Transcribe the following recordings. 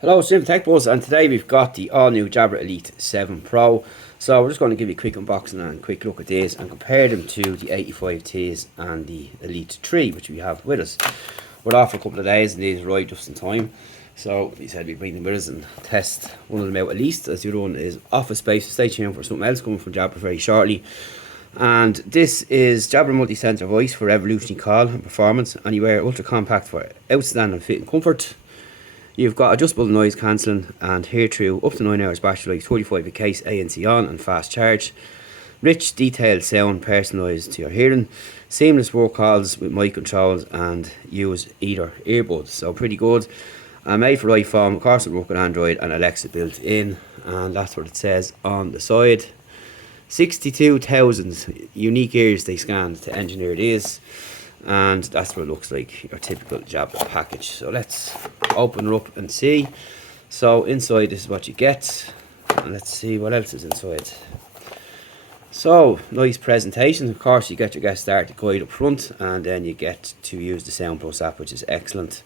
Hello, it's Jim techbuzz, and today we've got the all-new Jabra Elite 7 Pro. So we're just going to give you a quick unboxing and a quick look at these and compare them to the 85Ts and the Elite 3, which we have with us. We're off for a couple of days and these arrived just in time. So we said we'd bring them with us and test one of them out at least, as the other one is office space. So stay tuned for something else coming from Jabra very shortly. And this is Jabra multi-sensor voice for revolutionary call and performance. Anywhere ultra compact for outstanding fit and comfort. You've got adjustable noise cancelling and hear through up to 9 hours battery life, 45 case ANC on and fast charge. Rich detailed sound personalised to your hearing. Seamless work calls with mic controls and use either earbuds. So pretty good. Made for iPhone, of course it works with Android and Alexa built in. And that's what it says on the side. 62,000 unique ears they scanned to engineer these. And that's what it looks like, your typical Jabra package. So let's open her up and see. So inside this is what you get, and let's see what else is inside. So nice presentation. Of course you get your get started guide up front, and then you get to use the Sound Plus app, which is excellent.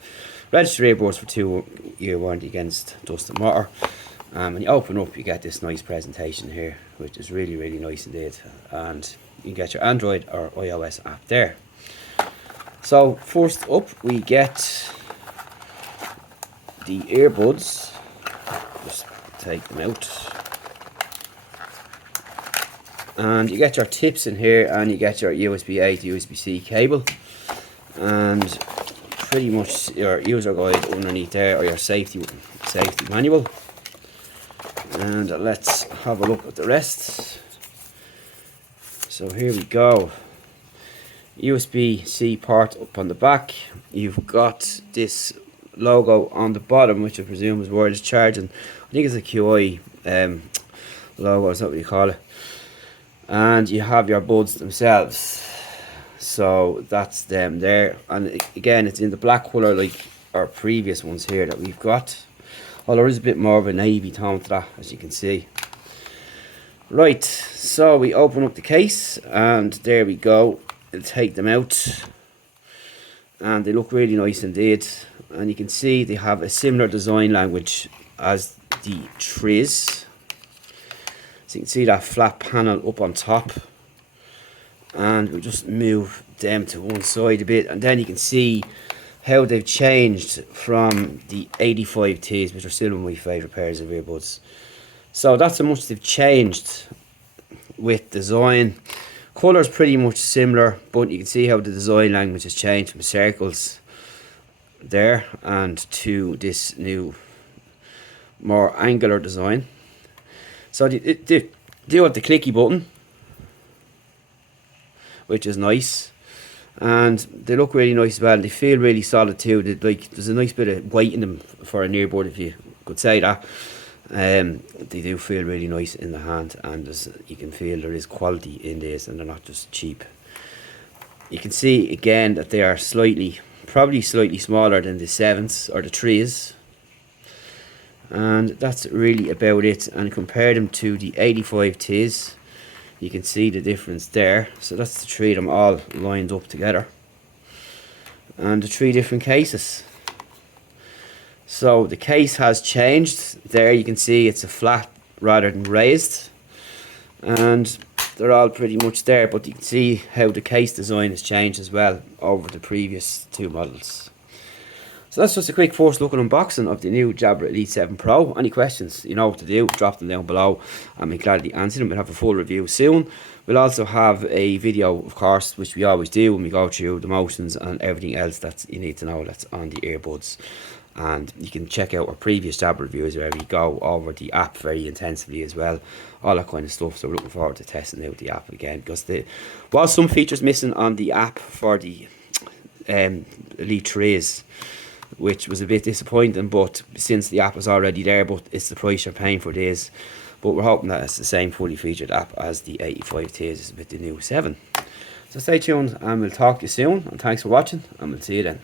Register earbuds for 2-year warranty against dust and water. When you open up you get this nice presentation here, which is really nice indeed, and you can get your Android or iOS app there. So first up we get the earbuds. Just take them out. And you get your tips in here, and you get your USB-A to USB-C cable. And pretty much your user guide underneath there, or your safety manual. And let's have a look at the rest. So here we go. USB-C port up on the back. You've got this logo on the bottom, which I presume is wireless charging. I think it's a QI logo, is that what you call it? And you have your buds themselves. So that's them there. And again, it's in the black colour like our previous ones here that we've got. Well, there is a bit more of a navy tone to that, as you can see. Right, so we open up the case, and there we go. I'll take them out, and they look really nice indeed. And you can see they have a similar design language as the trees. So you can see that flat panel up on top, and we'll just move them to one side a bit, and then you can see how they've changed from the 85Ts, which are still one of my favourite pairs of earbuds. So that's how much they've changed with design. Colour's pretty much similar, but you can see how the design language has changed from circles there and to this new more angular design. So they do have the clicky button, which is nice, and they look really nice as well. They feel really solid too. There's a nice bit of weight in them for an earbud, if you could say that. They do feel really nice in the hand, and you can feel there is quality in this, and they're not just cheap. You can see again that they are probably slightly smaller than the 7s or the 3s, and that's really about it. And compare them to the 85Ts, you can see the difference there. So that's the 3 of them all lined up together, and the 3 different cases. So the case has changed. There you can see it's a flat rather than raised, and they're all pretty much there, but you can see how the case design has changed as well over the previous 2 models. So that's just a quick first look and unboxing of the new Jabra Elite 7 Pro. Any questions, you know what to do, drop them down below and we'll gladly answer them. We'll have a full review soon. We'll also have a video, of course, which we always do when we go through the motions and everything else that you need to know that's on the earbuds. And you can check out our previous Jabra reviews where we go over the app very intensively as well, all that kind of stuff. So we're looking forward to testing out the app again, because there was some features missing on the app for the Elite 3s, which was a bit disappointing, but since the app is already there, but it's the price you're paying for this. But we're hoping that it's the same fully featured app as the 85Ts with the new 7. So stay tuned and we'll talk to you soon, and thanks for watching, and we'll see you then.